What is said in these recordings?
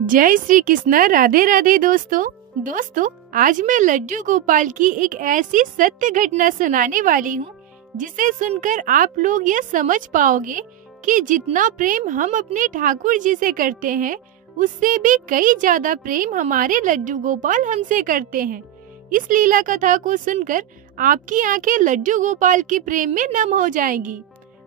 जय श्री कृष्ण। राधे राधे दोस्तों, आज मैं लड्डू गोपाल की एक ऐसी सत्य घटना सुनाने वाली हूँ जिसे सुनकर आप लोग यह समझ पाओगे कि जितना प्रेम हम अपने ठाकुर जी से करते हैं उससे भी कई ज्यादा प्रेम हमारे लड्डू गोपाल हमसे करते हैं। इस लीला कथा को सुनकर आपकी आंखें लड्डू गोपाल के प्रेम में नम हो जाएंगी।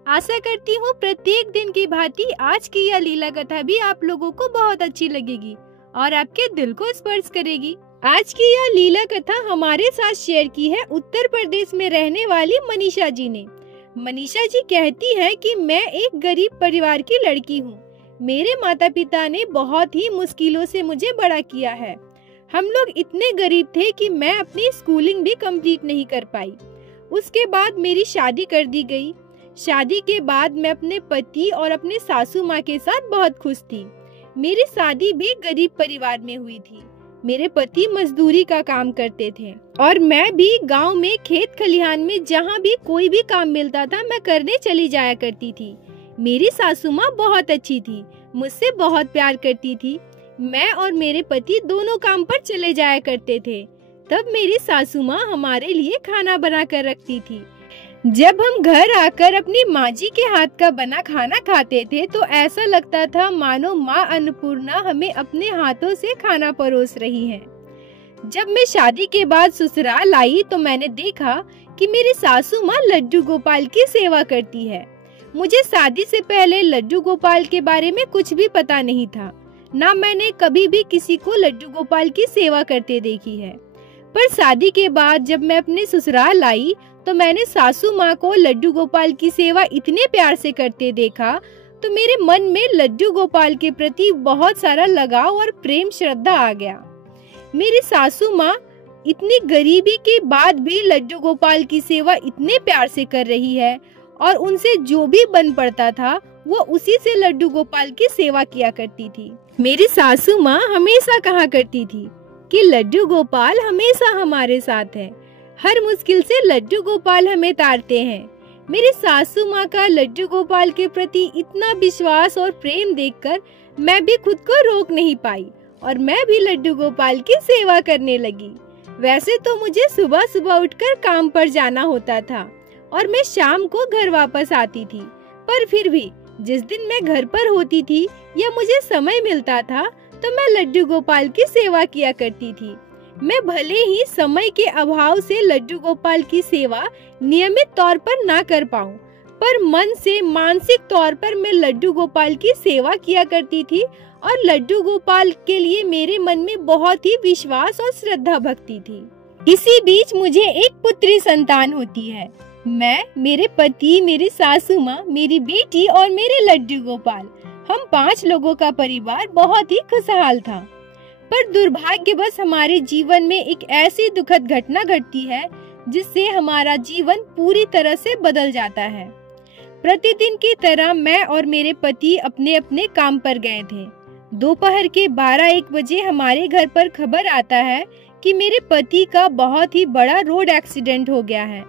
आशा करती हूँ प्रत्येक दिन की भांति आज की यह लीला कथा भी आप लोगों को बहुत अच्छी लगेगी और आपके दिल को स्पर्श करेगी। आज की यह लीला कथा हमारे साथ शेयर की है उत्तर प्रदेश में रहने वाली मनीषा जी ने। मनीषा जी कहती है कि मैं एक गरीब परिवार की लड़की हूँ। मेरे माता पिता ने बहुत ही मुश्किलों से मुझे बड़ा किया है। हम लोग इतने गरीब थे कि मैं अपनी स्कूलिंग भी कंप्लीट नहीं कर पाई। उसके बाद मेरी शादी कर दी गई। शादी के बाद मैं अपने पति और अपने सासू माँ के साथ बहुत खुश थी। मेरी शादी भी गरीब परिवार में हुई थी। मेरे पति मजदूरी का काम करते थे और मैं भी गांव में खेत खलिहान में जहाँ भी कोई भी काम मिलता था मैं करने चली जाया करती थी। मेरी सासू माँ बहुत अच्छी थी, मुझसे बहुत प्यार करती थी। मैं और मेरे पति दोनों काम पर चले जाया करते थे। तब मेरी सासू माँ हमारे लिए खाना बना कर रखती थी। जब हम घर आकर अपनी माँ जी के हाथ का बना खाना खाते थे तो ऐसा लगता था मानो माँ अन्नपूर्णा हमें अपने हाथों से खाना परोस रही है। जब मैं शादी के बाद ससुराल आई तो मैंने देखा कि मेरी सासू माँ लड्डू गोपाल की सेवा करती है। मुझे शादी से पहले लड्डू गोपाल के बारे में कुछ भी पता नहीं था, ना मैंने कभी भी किसी को लड्डू गोपाल की सेवा करते देखी है। पर शादी के बाद जब मैं अपने ससुराल आई तो मैंने सासू माँ को लड्डू गोपाल की सेवा इतने प्यार से करते देखा तो मेरे मन में लड्डू गोपाल के प्रति बहुत सारा लगाव और प्रेम श्रद्धा आ गया। मेरी सासू माँ इतनी गरीबी के बाद भी लड्डू गोपाल की सेवा इतने प्यार से कर रही है और उनसे जो भी बन पड़ता था वो उसी से लड्डू गोपाल की सेवा किया करती थी। मेरी सासू माँ हमेशा कहा करती थी कि लड्डू गोपाल हमेशा हमारे साथ है, हर मुश्किल से लड्डू गोपाल हमें तारते हैं। मेरी सासू माँ का लड्डू गोपाल के प्रति इतना विश्वास और प्रेम देखकर मैं भी खुद को रोक नहीं पाई और मैं भी लड्डू गोपाल की सेवा करने लगी। वैसे तो मुझे सुबह सुबह उठकर काम पर जाना होता था और मैं शाम को घर वापस आती थी, पर फिर भी जिस दिन मैं घर पर होती थी या मुझे समय मिलता था तो मैं लड्डू गोपाल की सेवा किया करती थी। मैं भले ही समय के अभाव से लड्डू गोपाल की सेवा नियमित तौर पर ना कर पाऊं, पर मन से मानसिक तौर पर मैं लड्डू गोपाल की सेवा किया करती थी और लड्डू गोपाल के लिए मेरे मन में बहुत ही विश्वास और श्रद्धा भक्ति थी। इसी बीच मुझे एक पुत्री संतान होती है। मैं, मेरे पति, मेरी सासू माँ, मेरी बेटी और मेरे लड्डू गोपाल, हम 5 लोगों का परिवार बहुत ही खुशहाल था। पर दुर्भाग्यवश हमारे जीवन में एक ऐसी दुखद घटना घटती है जिससे हमारा जीवन पूरी तरह से बदल जाता है। प्रतिदिन की तरह मैं और मेरे पति अपने अपने काम पर गए थे। दोपहर के 12-1 बजे हमारे घर पर खबर आता है कि मेरे पति का बहुत ही बड़ा रोड एक्सीडेंट हो गया है।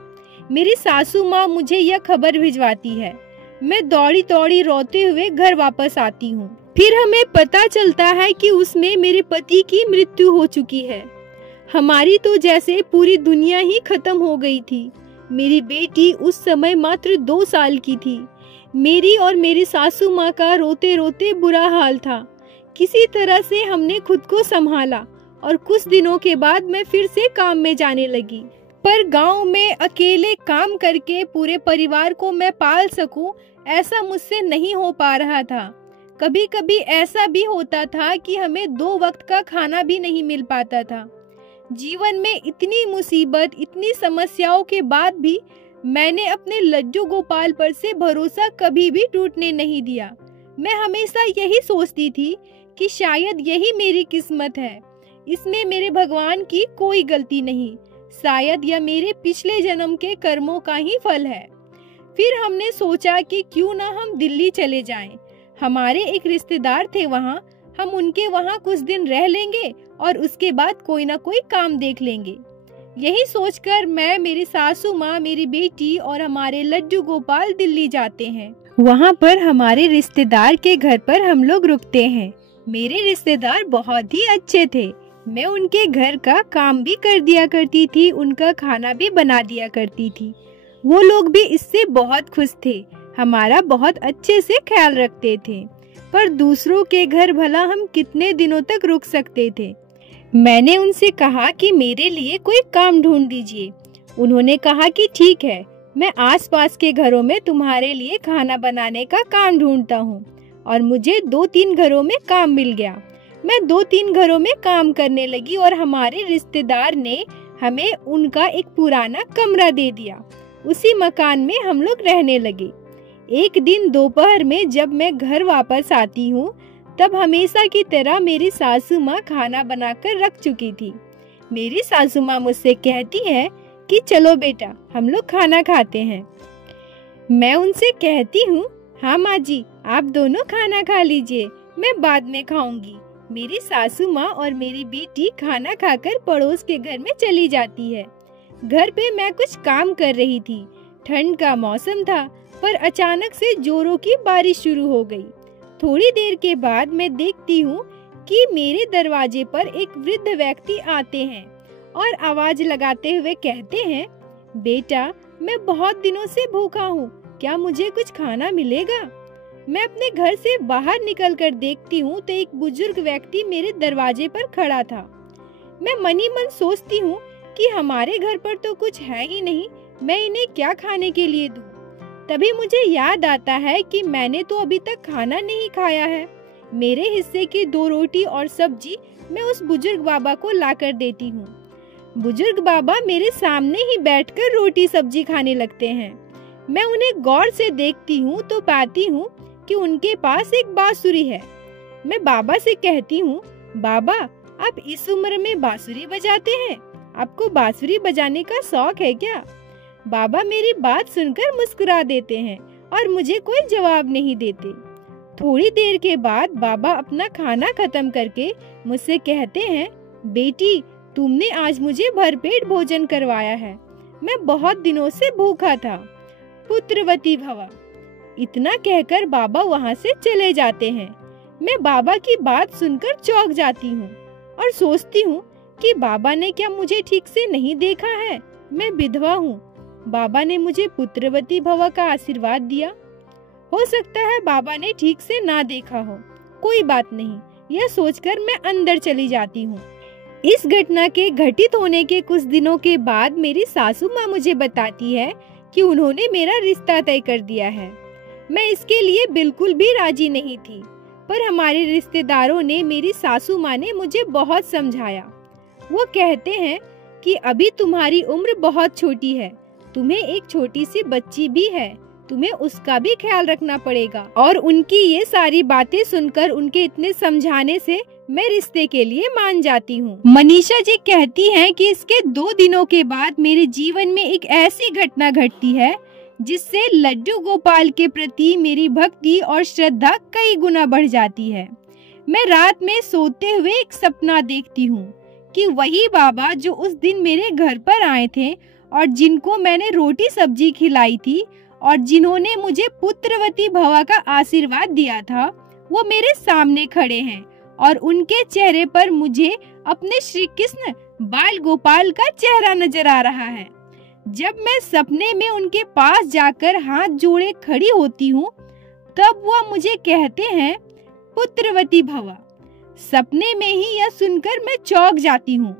मेरी सासू माँ मुझे यह खबर भिजवाती है। मैं दौड़ी दौड़ी रोते हुए घर वापस आती हूँ। फिर हमें पता चलता है कि उसमें मेरे पति की मृत्यु हो चुकी है। हमारी तो जैसे पूरी दुनिया ही खत्म हो गई थी। मेरी बेटी उस समय मात्र 2 साल की थी। मेरी और मेरी सासू माँ का रोते रोते बुरा हाल था। किसी तरह से हमने खुद को संभाला और कुछ दिनों के बाद मैं फिर से काम में जाने लगी। पर गांव में अकेले काम करके पूरे परिवार को मैं पाल सकूं, ऐसा मुझसे नहीं हो पा रहा था। कभी कभी ऐसा भी होता था कि हमें 2 वक्त का खाना भी नहीं मिल पाता था। जीवन में इतनी मुसीबत, इतनी समस्याओं के बाद भी मैंने अपने लड्डू गोपाल पर से भरोसा कभी भी टूटने नहीं दिया। मैं हमेशा यही सोचती थी कि शायद यही मेरी किस्मत है, इसमें मेरे भगवान की कोई गलती नहीं, शायद यह मेरे पिछले जन्म के कर्मों का ही फल है। फिर हमने सोचा कि क्यों ना हम दिल्ली चले जाएं। हमारे एक रिश्तेदार थे वहाँ, हम उनके वहाँ कुछ दिन रह लेंगे और उसके बाद कोई ना कोई काम देख लेंगे। यही सोचकर मैं, मेरी सासू माँ, मेरी बेटी और हमारे लड्डू गोपाल दिल्ली जाते हैं। वहाँ पर हमारे रिश्तेदार के घर पर हम लोग रुकते हैं। मेरे रिश्तेदार बहुत ही अच्छे थे। मैं उनके घर का काम भी कर दिया करती थी, उनका खाना भी बना दिया करती थी। वो लोग भी इससे बहुत खुश थे, हमारा बहुत अच्छे से ख्याल रखते थे। पर दूसरों के घर भला हम कितने दिनों तक रुक सकते थे। मैंने उनसे कहा कि मेरे लिए कोई काम ढूंढ दीजिए। उन्होंने कहा कि ठीक है, मैं आसपास के घरों में तुम्हारे लिए खाना बनाने का काम ढूंढता हूँ। और मुझे 2-3 घरों में काम मिल गया। मैं 2-3 घरों में काम करने लगी और हमारे रिश्तेदार ने हमें उनका एक पुराना कमरा दे दिया। उसी मकान में हम लोग रहने लगे। एक दिन दोपहर में जब मैं घर वापस आती हूँ, तब हमेशा की तरह मेरी सासू माँ खाना बनाकर रख चुकी थी। मेरी सासू माँ मुझसे कहती है कि चलो बेटा, हम लोग खाना खाते हैं। मैं उनसे कहती हूँ, हाँ माँ जी, आप दोनों खाना खा लीजिए, मैं बाद में खाऊंगी। मेरी सासू माँ और मेरी बेटी खाना खाकर पड़ोस के घर में चली जाती है। घर पे मैं कुछ काम कर रही थी। ठंड का मौसम था, पर अचानक से जोरों की बारिश शुरू हो गई। थोड़ी देर के बाद मैं देखती हूँ कि मेरे दरवाजे पर एक वृद्ध व्यक्ति आते हैं और आवाज लगाते हुए कहते हैं, बेटा, मैं बहुत दिनों से भूखा हूँ, क्या मुझे कुछ खाना मिलेगा? मैं अपने घर से बाहर निकलकर देखती हूँ तो एक बुजुर्ग व्यक्ति मेरे दरवाजे पर खड़ा था। मैं मनी मन सोचती हूँ कि हमारे घर पर तो कुछ है ही नहीं, मैं इन्हें क्या खाने के लिए दूँ? तभी मुझे याद आता है कि मैंने तो अभी तक खाना नहीं खाया है। मेरे हिस्से की 2 रोटी और सब्जी मैं उस बुजुर्ग बाबा को लाकर देती हूँ। बुजुर्ग बाबा मेरे सामने ही बैठकर रोटी सब्जी खाने लगते हैं। मैं उन्हें गौर से देखती हूँ तो पाती हूँ कि उनके पास एक बांसुरी है। मैं बाबा से कहती हूँ, बाबा, आप इस उम्र में बांसुरी बजाते हैं? आपको बांसुरी बजाने का शौक है क्या? बाबा मेरी बात सुनकर मुस्कुरा देते हैं और मुझे कोई जवाब नहीं देते। थोड़ी देर के बाद बाबा अपना खाना खत्म करके मुझसे कहते हैं, बेटी, तुमने आज मुझे भरपेट भोजन करवाया है। मैं बहुत दिनों से भूखा था। पुत्रवती भव। इतना कहकर बाबा वहाँ से चले जाते हैं। मैं बाबा की बात सुनकर चौंक जाती हूँ और सोचती हूँ कि बाबा ने क्या मुझे ठीक से नहीं देखा है? मैं विधवा हूँ। बाबा ने मुझे पुत्रवती भव का आशीर्वाद दिया। हो सकता है बाबा ने ठीक से ना देखा हो। कोई बात नहीं, यह सोचकर मैं अंदर चली जाती हूँ। इस घटना के घटित होने के कुछ दिनों के बाद मेरी सासू माँ मुझे बताती है कि उन्होंने मेरा रिश्ता तय कर दिया है। मैं इसके लिए बिल्कुल भी राजी नहीं थी, पर हमारे रिश्तेदारों ने, मेरी सासू माँ ने मुझे बहुत समझाया। वो कहते हैं कि अभी तुम्हारी उम्र बहुत छोटी है, तुम्हें एक छोटी सी बच्ची भी है, तुम्हें उसका भी ख्याल रखना पड़ेगा। और उनकी ये सारी बातें सुनकर, उनके इतने समझाने से मैं रिश्ते के लिए मान जाती हूँ। मनीषा जी कहती हैं कि इसके 2 दिनों के बाद मेरे जीवन में एक ऐसी घटना घटती है जिससे लड्डू गोपाल के प्रति मेरी भक्ति और श्रद्धा कई गुना बढ़ जाती है। मैं रात में सोते हुए एक सपना देखती हूँ कि वही बाबा जो उस दिन मेरे घर पर आए थे और जिनको मैंने रोटी सब्जी खिलाई थी और जिन्होंने मुझे पुत्रवती भवा का आशीर्वाद दिया था, वो मेरे सामने खड़े हैं और उनके चेहरे पर मुझे अपने श्री कृष्ण बाल गोपाल का चेहरा नजर आ रहा है। जब मैं सपने में उनके पास जाकर हाथ जोड़े खड़ी होती हूँ, तब वह मुझे कहते हैं, पुत्रवती भवा। सपने में ही यह सुनकर मैं चौंक जाती हूँ।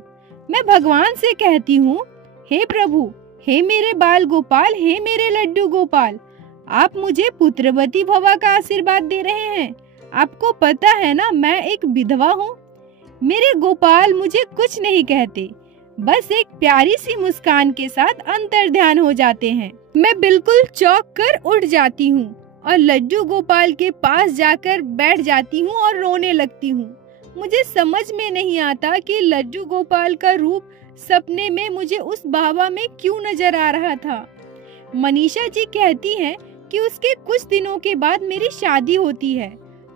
मैं भगवान से कहती हूँ, हे प्रभु, हे मेरे बाल गोपाल, हे मेरे लड्डू गोपाल, आप मुझे पुत्रवती भवा का आशीर्वाद दे रहे हैं। आपको पता है ना, मैं एक विधवा हूँ। मेरे गोपाल मुझे कुछ नहीं कहते, बस एक प्यारी सी मुस्कान के साथ अंतर्ध्यान हो जाते हैं। मैं बिल्कुल चौंक कर उठ जाती हूँ और लड्डू गोपाल के पास जाकर बैठ जाती हूँ और रोने लगती हूँ। मुझे समझ में नहीं आता कि लड्डू गोपाल का रूप सपने में मुझे उस बाबा में क्यों नजर आ रहा था। मनीषा जी कहती हैं कि उसके कुछ दिनों के बाद मेरी शादी होती है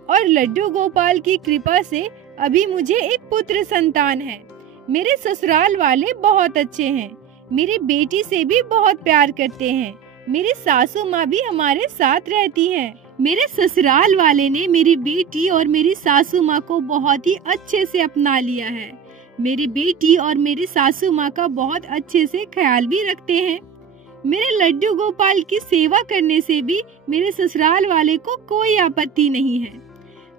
और लड्डू गोपाल की कृपा से अभी मुझे एक पुत्र संतान है। मेरे ससुराल वाले बहुत अच्छे हैं, मेरी बेटी से भी बहुत प्यार करते हैं। मेरी सासू माँ भी हमारे साथ रहती हैं। मेरे ससुराल वाले ने मेरी बेटी और मेरी सासू माँ को बहुत ही अच्छे से अपना लिया है। मेरी बेटी और मेरी सासू माँ का बहुत अच्छे से ख्याल भी रखते हैं। मेरे लड्डू गोपाल की सेवा करने से भी मेरे ससुराल वाले को कोई आपत्ति नहीं है।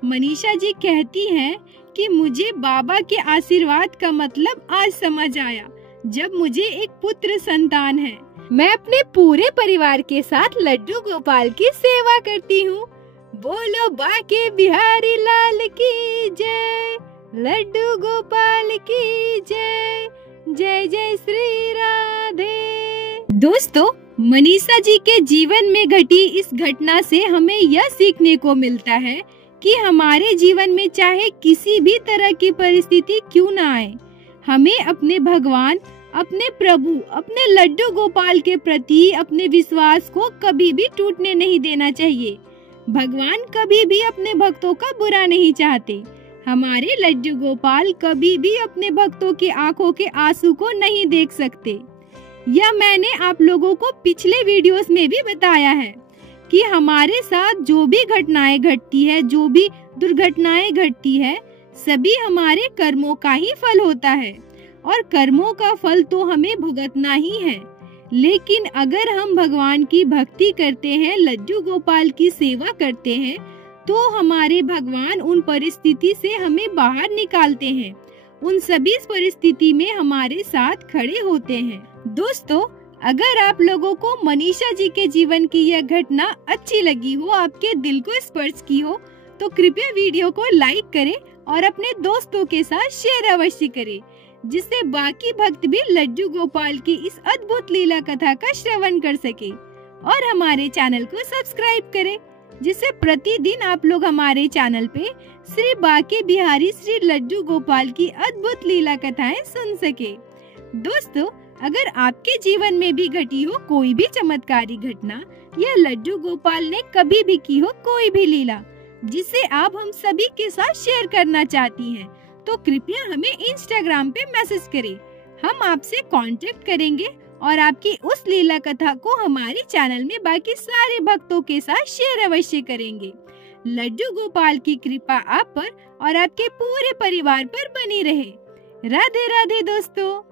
मनीषा जी कहती हैं कि मुझे बाबा के आशीर्वाद का मतलब आज समझ आया, जब मुझे एक पुत्र संतान है। मैं अपने पूरे परिवार के साथ लड्डू गोपाल की सेवा करती हूँ। बोलो बाके बिहारी लाल की जय, लड्डू गोपाल की जय, जय जय श्री राधे। दोस्तों, मनीषा जी के जीवन में घटी इस घटना से हमें यह सीखने को मिलता है कि हमारे जीवन में चाहे किसी भी तरह की परिस्थिति क्यों ना आए, हमें अपने भगवान, अपने प्रभु, अपने लड्डू गोपाल के प्रति अपने विश्वास को कभी भी टूटने नहीं देना चाहिए। भगवान कभी भी अपने भक्तों का बुरा नहीं चाहते। हमारे लड्डू गोपाल कभी भी अपने भक्तों की आंखों के आंसू को नहीं देख सकते। यह मैंने आप लोगों को पिछले वीडियोस में भी बताया है कि हमारे साथ जो भी घटनाएं घटती है, जो भी दुर्घटनाएं घटती है, सभी हमारे कर्मों का ही फल होता है और कर्मों का फल तो हमें भुगतना ही है। लेकिन अगर हम भगवान की भक्ति करते हैं, लड्डू गोपाल की सेवा करते हैं, तो हमारे भगवान उन परिस्थिति से हमें बाहर निकालते हैं। उन सभी परिस्थिति में हमारे साथ खड़े होते हैं। दोस्तों, अगर आप लोगों को मनीषा जी के जीवन की यह घटना अच्छी लगी हो, आपके दिल को स्पर्श की हो, तो कृपया वीडियो को लाइक करें और अपने दोस्तों के साथ शेयर अवश्य करें, जिससे बाकी भक्त भी लड्डू गोपाल की इस अद्भुत लीला कथा का श्रवण कर सके। और हमारे चैनल को सब्सक्राइब करें, जिससे प्रतिदिन आप लोग हमारे चैनल पे श्री बाके बिहारी श्री लड्डू गोपाल की अद्भुत लीला कथाएं सुन सके। दोस्तों, अगर आपके जीवन में भी घटी हो कोई भी चमत्कारी घटना या लड्डू गोपाल ने कभी भी की हो कोई भी लीला जिसे आप हम सभी के साथ शेयर करना चाहती हैं, तो कृपया हमें इंस्टाग्राम पे मैसेज करें। हम आपसे कांटेक्ट करेंगे और आपकी उस लीला कथा को हमारे चैनल में बाकी सारे भक्तों के साथ शेयर अवश्य करेंगे। लड्डू गोपाल की कृपा आप पर और आपके पूरे परिवार पर बनी रहे। राधे राधे दोस्तों।